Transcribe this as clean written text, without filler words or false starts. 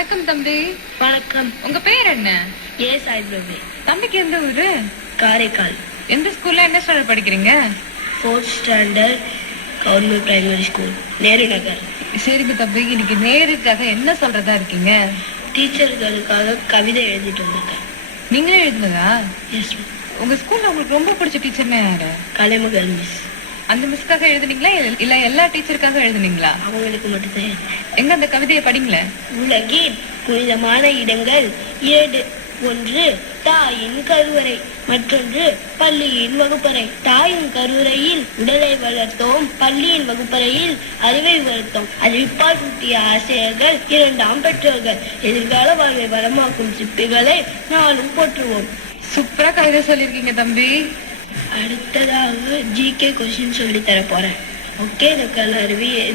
வணக்கம் தம்பி. வணக்கம். உங்க பேர் என்ன? ஏ சாய்பிரபி. தம்பிக்கு எந்த ஊரு? காரைக்கால். எந்த ஸ்கூல்ல என்ன ஸ்டாண்டர்ட் படிக்கிறீங்க? 4th standard government primary school, Nehru Nagar. சரிங்க தம்பி, இன்னைக்கு நேருக்காக என்ன சொல்றதா இருக்கீங்க? டீச்சர்களுக்காக கவிதை எழுதிட்டு வந்திருக்கேன். நீங்களே எழுதுனதா? எஸ். உங்க ஸ்கூல்ல உங்களுக்கு ரொம்ப பிடிச்ச டீச்சர்னா யாரு? கலைமகள் மிஸ். அந்த மிஸ்க்காக எழுதுனீங்களா இல்ல எல்லா டீச்சருக்காக எழுதுனீங்களா? அவங்களுக்கு மட்டும்தான். எங்க அந்த கவிதையை படிங்களேன். உலகின் புனிதமான இடங்கள் 2. 1 தாயின் கருவறை, மற்றொன்று பள்ளியின் வகுப்பறை. தாயின் கருவறையில் உடலை வளர்த்தோம், பள்ளியின் வகுப்பறையில் அறிவை வளர்த்தோம். அறிவிப்பால் ஊட்டிய ஆசிரியர்கள் 2ஆம் பெற்றோர்கள். எதிர்கால வாழ்வை வளமாக்கும் சிற்பிகளை நாளும் போற்றுவோம். சூப்பரா கவிதை சொல்லிருக்கீங்க தம்பி. அடுத்ததாக GK கொஸ்டின் சொல்லி தர போறேன். ஒகேனக்கல் அருவி